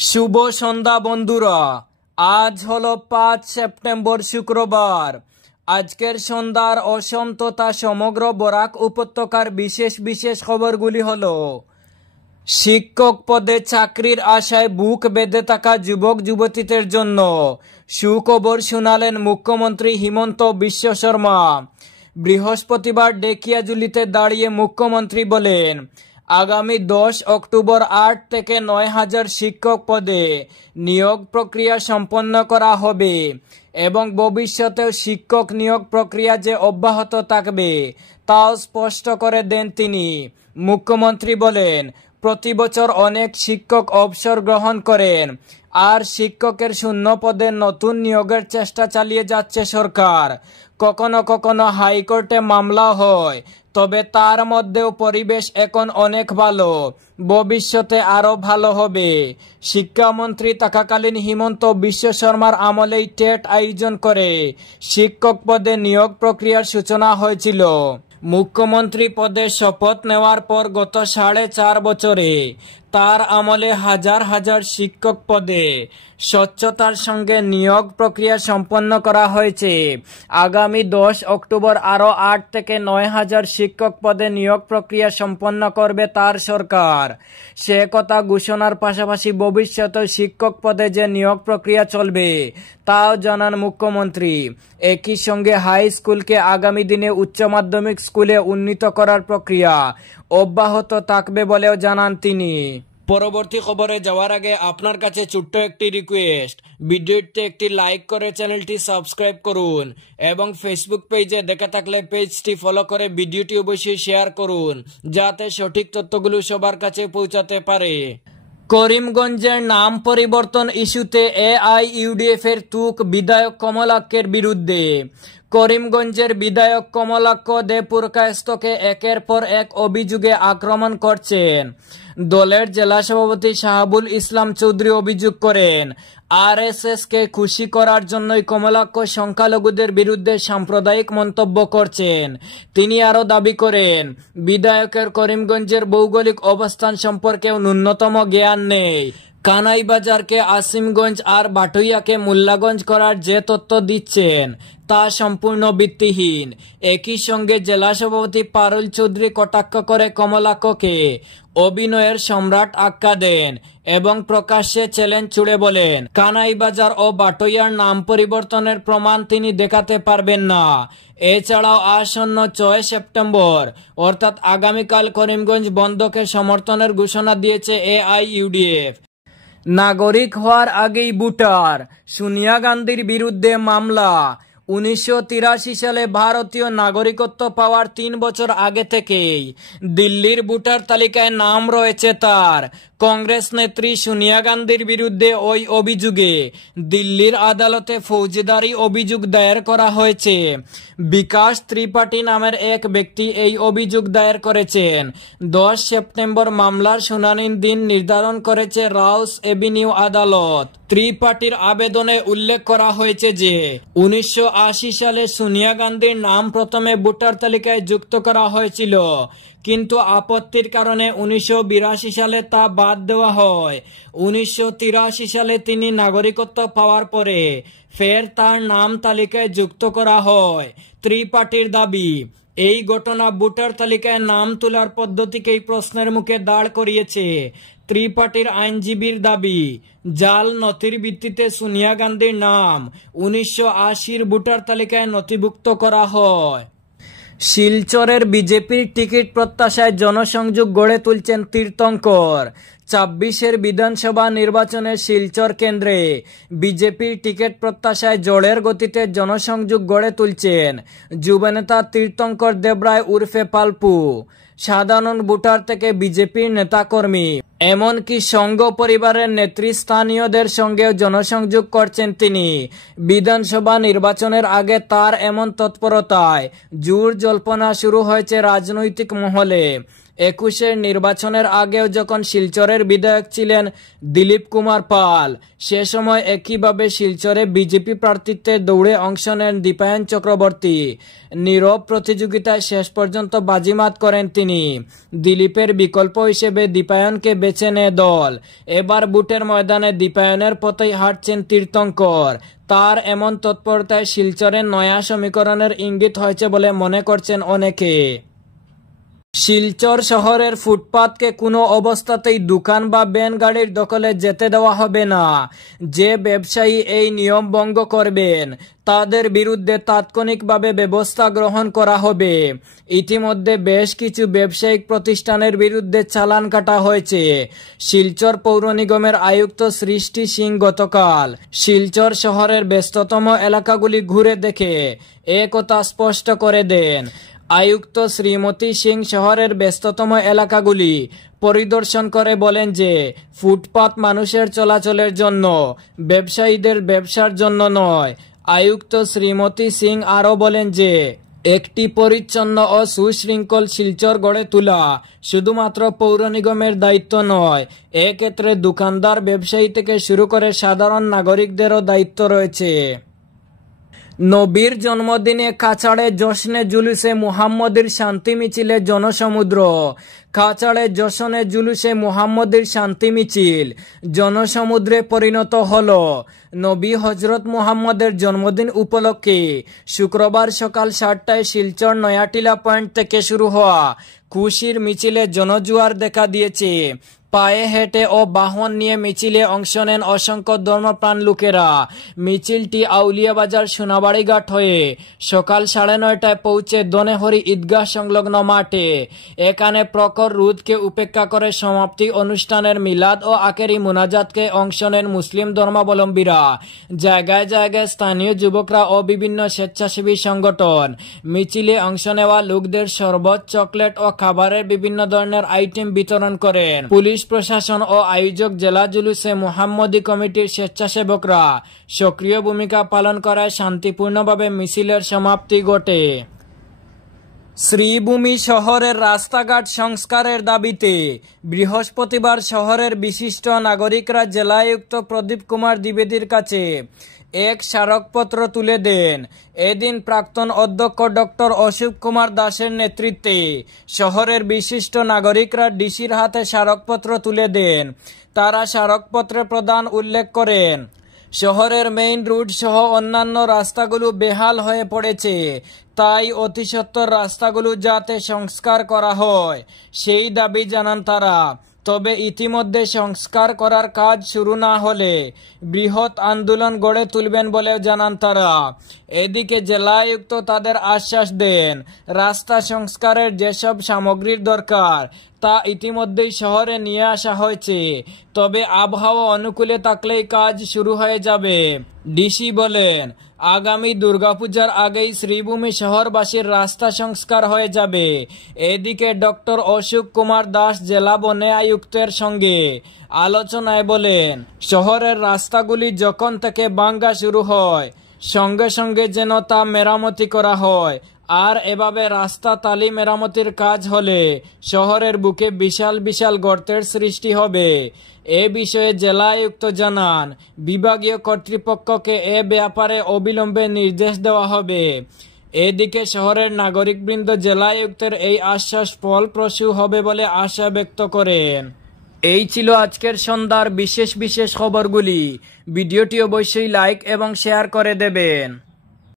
শুভ সন্ধ্যা বন্ধুরা। আজ হলো 5 সেপ্টেম্বর শুক্রবার। আজকের সন্ধ্যার অসম তথা সমগ্র বরাক উপত্যকার বিশেষ বিশেষ খবরগুলি হলো: শিক্ষক পদে চাকরির আশায় বুক বেঁধে থাকা যুবক যুবতীদের জন্য সুখবর শোনালেন মুখ্যমন্ত্রী হিমন্ত বিশ্ব শর্মা। বৃহস্পতিবার ডেকিয়াজুলিতে দাঁড়িয়ে মুখ্যমন্ত্রী বলেন, আগামী 10 অক্টোবর 8 থেকে 9,000 শিক্ষক পদে নিয়োগ প্রক্রিয়া সম্পন্ন করা হবে এবং ভবিষ্যতেও শিক্ষক নিয়োগ প্রক্রিয়া যে অব্যাহত থাকবে তাও স্পষ্ট করে দেন তিনি। মুখ্যমন্ত্রী বলেন, প্রতি বছর অনেক শিক্ষক অবসর গ্রহণ করেন, আর শিক্ষকের শূন্য পদে নতুন নিয়োগের চেষ্টা চালিয়ে যাচ্ছে সরকার। কখনো কখনো হাইকোর্টে মামলা হয়, তবে তার মধ্যেও পরিবেশ এখন অনেক ভালো, ভবিষ্যতে আরো ভালো হবে। শিক্ষামন্ত্রী থাকাকালীন হিমন্ত বিশ্ব শর্মার আমলেই টেট আয়োজন করে শিক্ষক পদে নিয়োগ প্রক্রিয়ার সূচনা হয়েছিল। মুখ্যমন্ত্রী পদে শপথ নেওয়ার পর গত 4.5 বছরে তার আমলে হাজার হাজার শিক্ষক পদে স্বচ্ছতার সঙ্গে নিয়োগ প্রক্রিয়া সম্পন্ন করা হয়েছে। আগামী 10 অক্টোবর আরও 8 থেকে 9,000 শিক্ষক পদে নিয়োগ প্রক্রিয়া সম্পন্ন করবে তার সরকার। সে কথা ঘোষণার পাশাপাশি ভবিষ্যতে শিক্ষক পদে যে নিয়োগ প্রক্রিয়া চলবে তাও জানান মুখ্যমন্ত্রী। একই সঙ্গে হাই স্কুলকে আগামী দিনে উচ্চ মাধ্যমিক স্কুলে উন্নীত করার প্রক্রিয়া অব্যাহত থাকবে বলেও জানান তিনি। পরবর্তী খবরে যাওয়ার আগে আপনার কাছে ছোট্ট একটি রিকোয়েস্ট, ভিডিওতে একটি লাইক করে চ্যানেলটি সাবস্ক্রাইব করুন এবং ফেসবুক পেজে দেখা থাকলে পেজটি ফলো করে ভিডিওটি অবশ্যই শেয়ার করুন, যাতে সঠিক তথ্যগুলো সবার কাছে পৌঁছাতে পারে। করিমগঞ্জের নাম পরিবর্তন ইস্যুতে AIUDF এর তুক বিধায়ক কমলাক্ষের বিরুদ্ধে। করিমগঞ্জের বিধায়ক কমলাক্ষ দে পুরকায়স্থকে একের পর এক অভিযোগে আক্রমণ করছেন। দলের জেলা সভাপতি শাহাবুল ইসলাম চৌধুরী অভিযোগ করেন, RSS কে খুশি করার জন্যই কমলাক্ষ সংখ্যালঘুদের বিরুদ্ধে সাম্প্রদায়িক মন্তব্য করছেন। তিনি আরও দাবি করেন, বিধায়কের করিমগঞ্জের ভৌগোলিক অবস্থান সম্পর্কেও ন্যূনতম জ্ঞান নেই। কানাইবাজারকে আসিমগঞ্জ আর বাটুইয়াকে মোল্লাগঞ্জ করার যে তথ্য দিচ্ছেন তা সম্পূর্ণ ভিত্তিহীন। একই সঙ্গে জেলা সভাপতি পারুল চৌধুরী কটাক্ষ করে কমলাক্ষকে অভিনয়ের সম্রাট আখ্যা দেন এবং প্রকাশ্যে চ্যালেঞ্জ ছুড়ে বলেন, কানাইবাজার ও বাটুইয়ার নাম পরিবর্তনের প্রমাণ তিনি দেখাতে পারবেন না। এছাড়াও আসন্ন 6 সেপ্টেম্বর অর্থাৎ আগামীকাল করিমগঞ্জ বন্ধকে সমর্থনের ঘোষণা দিয়েছে AIUDF। নাগরিক হওয়ার আগেই ভোটার, সোনিয়া গান্ধীর বিরুদ্ধে মামলা। 1983 সালে ভারতীয় নাগরিকত্ব পাওয়ার 3 বছর আগে থেকেই দিল্লির ভোটার তালিকায় নাম রয়েছে তার। কংগ্রেস নেত্রী সোনিয়া গান্ধীর বিরুদ্ধে ওই অভিযোগে দিল্লির আদালতে ফৌজদারি অভিযোগ দায়ের করা হয়েছে। বিকাশ ত্রিপাঠী নামের এক ব্যক্তি এই অভিযোগ দায়ের করেছেন। 10 সেপ্টেম্বর মামলার শুনানির দিন নির্ধারণ করেছে রাউস এভিনিউ আদালত। ত্রিপাঠীর আবেদনে উল্লেখ করা হয়েছে যে 1980 সালে সোনিয়া গান্ধীর নাম প্রথমে ভোটার তালিকায় যুক্ত করা হয়েছিল, কিন্তু আপত্তির কারণে 1982 সালে তা বাদ দেওয়া হয়। 1983 সালে তিনি নাগরিকত্ব পাওয়ার পরে ফের তার নাম তালিকায় যুক্ত করা হয়। ত্রিপাঠীর দাবি, এই ঘটনা ভোটার তালিকায় নাম তোলার পদ্ধতিকেই প্রশ্নের মুখে দাঁড় করিয়েছে। ত্রিপাঠীর আইনজীবীর দাবি, জাল নথির ভিত্তিতে সোনিয়া গান্ধীর নাম 1980 ভোটার তালিকায় নথিভুক্ত করা হয়। শিলচরের বিজেপির টিকিট প্রত্যাশায় জনসংযোগ গড়ে তুলছেন তীর্থঙ্কর। 26 বিধানসভা নির্বাচনের শিলচর কেন্দ্রে বিজেপির টিকিট প্রত্যাশায় জোরের গতিতে জনসংযোগ গড়ে তুলছেন যুবনেতা তীর্থঙ্কর দেবরায় উর্ফে পালপু। সাধারণ ভোটার থেকে বিজেপির নেতাকর্মী এমনকি সংঘ পরিবারের নেতৃস্থানীয়দের সঙ্গেও জনসংযোগ করছেন তিনি। বিধানসভা নির্বাচনের আগে তার এমন তৎপরতায় জোর জল্পনা শুরু হয়েছে রাজনৈতিক মহলে। 21-এর নির্বাচনের আগেও যখন শিলচরের বিধায়ক ছিলেন দিলীপ কুমার পাল, সে সময় একইভাবে শিলচরে বিজেপি প্রার্থীত্বে দৌড়ে অংশ নেন দীপায়ন চক্রবর্তী। নীরব প্রতিযোগিতায় শেষ পর্যন্ত বাজিমাত করেন তিনি। দিলীপের বিকল্প হিসেবে দীপায়নকে বেছে নেয় দল। এবার বুটের ময়দানে দীপায়নের পথেই হাঁটছেন তীর্থঙ্কর। তার এমন তৎপরতায় শিলচরের নয়া সমীকরণের ইঙ্গিত হয়েছে বলে মনে করছেন অনেকে। শিলচর শহরের ফুটপাতকে কোনো অবস্থাতেই দোকান বা ভ্যান গাড়ির দখলে যেতে দেওয়া হবে না। যে ব্যবসায়ী এই নিয়ম ভঙ্গ করবেন তাদের বিরুদ্ধে তাৎক্ষণিকভাবে ব্যবস্থা গ্রহণ করা হবে। ইতিমধ্যে বেশ কিছু ব্যবসায়িক প্রতিষ্ঠানের বিরুদ্ধে চালান কাটা হয়েছে। শিলচর পৌর নিগমের আয়ুক্ত সৃষ্টি সিং গতকাল শিলচর শহরের ব্যস্ততম এলাকাগুলি ঘুরে দেখে একথা স্পষ্ট করে দেন। আয়ুক্ত শ্রীমতী সিং শহরের ব্যস্ততম এলাকাগুলি পরিদর্শন করে বলেন যে ফুটপাত মানুষের চলাচলের জন্য, ব্যবসায়ীদের ব্যবসার জন্য নয়। আয়ুক্ত শ্রীমতী সিং আরও বলেন যে একটি পরিচ্ছন্ন ও সুশৃঙ্খল শিলচর গড়ে তোলা শুধুমাত্র পৌর নিগমের দায়িত্ব নয়, এক্ষেত্রে দোকানদার, ব্যবসায়ী থেকে শুরু করে সাধারণ নাগরিকদেরও দায়িত্ব রয়েছে। নবীর জন্মদিনে কাছাড়ে জশ্নে জুলুসে মুহাম্মদীর শান্তি মিছিলে জনসমুদ্র। কাছাড়ে জশ্নে জুলুসে মুহাম্মদীর শান্তি মিছিল জনসমুদ্রে পরিণত হল। নবী হজরত মুহাম্মদের জন্মদিন উপলক্ষে শুক্রবার সকাল 7টায় শিলচর নয়াটিলা পয়েন্ট থেকে শুরু হওয়া খুশির মিছিলে জনজোয়ার দেখা দিয়েছে। পায়ে হেঁটে ও বাহন নিয়ে মিছিলে অংশ নেন অসংখ্য ধর্মপ্রাণ লোকেরা। মিছিলটি আউলিয়াবাজার সোনাবাড়িঘাট হয়ে সকাল 9:30টায় পৌঁছে দনেহরি ঈদগাহ সংলগ্ন মাঠে। এখানে প্রখর রোদকে উপেক্ষা করে সমাপ্তি অনুষ্ঠানের মিলাদ ও আখেরি মুনাজাতকে অংশ নেন মুসলিম ধর্মাবলম্বীরা। জায়গায় জায়গায় স্থানীয় যুবকরা ও বিভিন্ন স্বেচ্ছাসেবী সংগঠন মিছিলে অংশ নেওয়া লোকদের শরবত, চকলেট ও খাবারের বিভিন্ন ধরনের আইটেম বিতরণ করেন। পুলিশ প্রশাসন ও আয়োজক জেলা জুলুসে মুহাম্মদী কমিটির স্বেচ্ছাসেবকরা সক্রিয় ভূমিকা পালন করায় শান্তিপূর্ণভাবে মিছিলের সমাপ্তি ঘটে। শ্রীভূমি শহরের রাস্তাঘাট সংস্কারের দাবিতে বৃহস্পতিবার শহরের বিশিষ্ট নাগরিকরা জেলায়ুক্ত প্রদীপ কুমার দ্বিবেদীর কাছে এক স্মারকপত্র তুলে দেন। এদিন প্রাক্তন অধ্যক্ষ ডক্টর অশোক কুমার দাসের নেতৃত্বে শহরের বিশিষ্ট নাগরিকরা ডিসির হাতে স্মারকপত্র তুলে দেন। তারা স্মারকপত্রে প্রধান উল্লেখ করেন শহরের মেইন রোড সহ অন্যান্য রাস্তাগুলো বেহাল হয়ে পড়েছে, তাই অতি সত্বর রাস্তাগুলো যাতে সংস্কার করা হয় সেই দাবি জানান তারা। তবে ইতিমধ্যে সংস্কার করার কাজ শুরু না হলে বৃহৎ আন্দোলন গড়ে তুলবেন বলেও জানান তারা। এদিকে জেলায়ুক্ত তাদের আশ্বাস দেন রাস্তা সংস্কারের যেসব সামগ্রীর দরকার তা ইতিমধ্যেই শহরে নিয়ে আসা হয়েছে, তবে আবহাওয়া অনুকূলে থাকলেই কাজ শুরু হয়ে যাবে। ডিসি বলেন আগামী দুর্গাপূজার আগেই শ্রীভূমি শহরবাসীর রাস্তা সংস্কার হয়ে যাবে। এদিকে ডক্টর অশোক কুমার দাস জেলা বন আয়ুক্তের সঙ্গে আলোচনায় বলেন শহরের রাস্তাগুলি যখন থেকে ভাঙা শুরু হয় সঙ্গে সঙ্গে যেন তা মেরামতি করা হয়। আর এভাবে রাস্তা তালি মেরামতির কাজ হলে শহরের বুকে বিশাল বিশাল গর্তের সৃষ্টি হবে। এ বিষয়ে জেলায়ুক্ত জানান বিভাগীয় কর্তৃপক্ষকে এ ব্যাপারে অবিলম্বে নির্দেশ দেওয়া হবে। এদিকে শহরের নাগরিকবৃন্দ জেলায়ুক্তের এই আশ্বাস ফলপ্রসূ হবে বলে আশা ব্যক্ত করেন। এই ছিল আজকের সন্ধ্যার বিশেষ বিশেষ খবরগুলি। ভিডিওটি অবশ্যই লাইক এবং শেয়ার করে দেবেন।